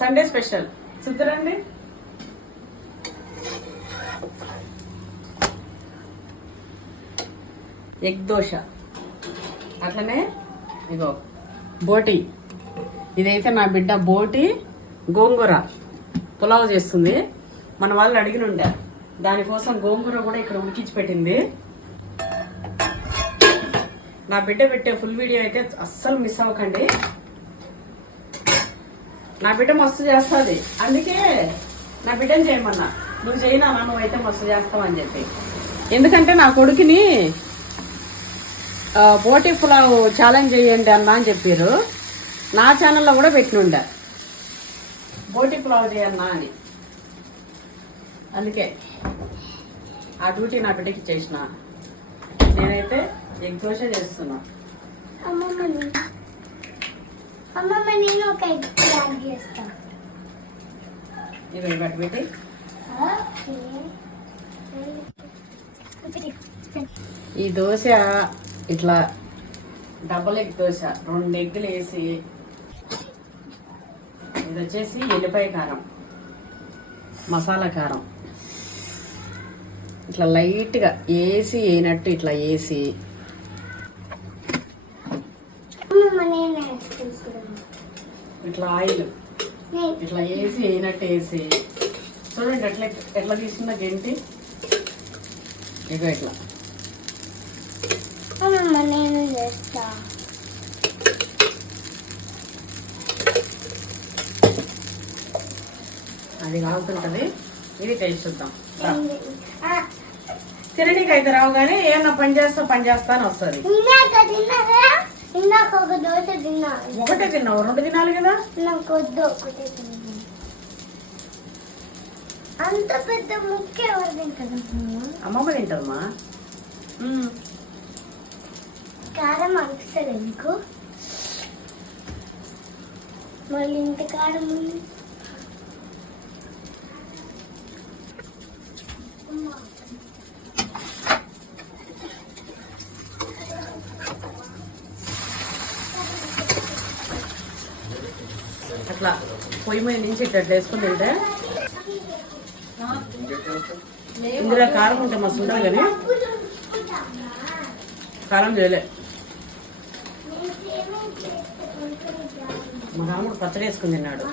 Sunday special చూద్దరండి. Egg dosa, అట్లనే ఇగో బోటి. ఇదైతే నా బిడ్డ బోటి గోంగూర పులావ్ చేస్తుంది. మన వాళ్ళు అడిగినుండే, దానికోసం గోంగూర కూడా ఇక్కడ ఉడికించి పెట్టింది. నా బిడ్డ పెట్టే ఫుల్ వీడియో అయితే అస్సలు మిస్ అవ్వకండి. నా బిడ్డ మస్తు చేస్తుంది, అందుకే నా బిడ్డని చేయమన్నా. నువ్వు చేయనా, నువ్వు అయితే మస్తు చేస్తావని చెప్పి. ఎందుకంటే నా కొడుకుని బోటి పులావ్ ఛాలెంజ్ చేయండి అన్నా అని చెప్పారు. నా ఛానల్లో కూడా పెట్టినుండే బోటి పులావ్ చేయన్నా అని. అందుకే ఆ డ్యూటీ నా బిడ్డకి చేసిన. నేనైతే ఎగ్ దోశ చేస్తున్నా. ఇవి బట్టి పెట్టి ఈ దోశ ఇట్లా డబల్ ఎగ్ దోశ, 2 ఎగ్గులు వేసి, ఇది వచ్చేసి ఎల్లిపాయ కారం, మసాలా కారం ఇట్లా లైట్గా వేసి వేయనట్టు ఇట్లా వేసి, ఇట్లా ఆయిల్ ఇట్లా వేసి వేయనట్టు వేసి, చూడండి ఎట్లా ఎట్లా తీసిందో గెంటి. ఇగో ఇట్లా నేను చేస్తా. అది కాగుతుంటది. ఇది టేస్ట్ చూద్దాం. తిననీకి అయితే రావు కానీ ఏమన్నా పని చేస్తా అని వస్తుంది. ఇందాక ఒక దోశ తిన్నా. ఒకటే తిన్నావు, 2 తినాలి కదా. నాకు వద్దు, ఒకటే తిన్నా. అంత పెద్ద ముక్క ఎవరు తింటారు? అమ్మమ్మ తింటదమ్మా. కారం అనిపిస్తుంది ఎందుకు? మళ్ళీ ఇంత కారం ఉంది. అట్లా పొయ్యి మీద నుంచి ఇట్లా వేసుకుని తింటే ఇందులో కారం ఉంటే మస్తు ఉండాలి, కానీ కారం చేయలే. మా రాముడు పచ్చడి వేసుకుని తిన్నాడు.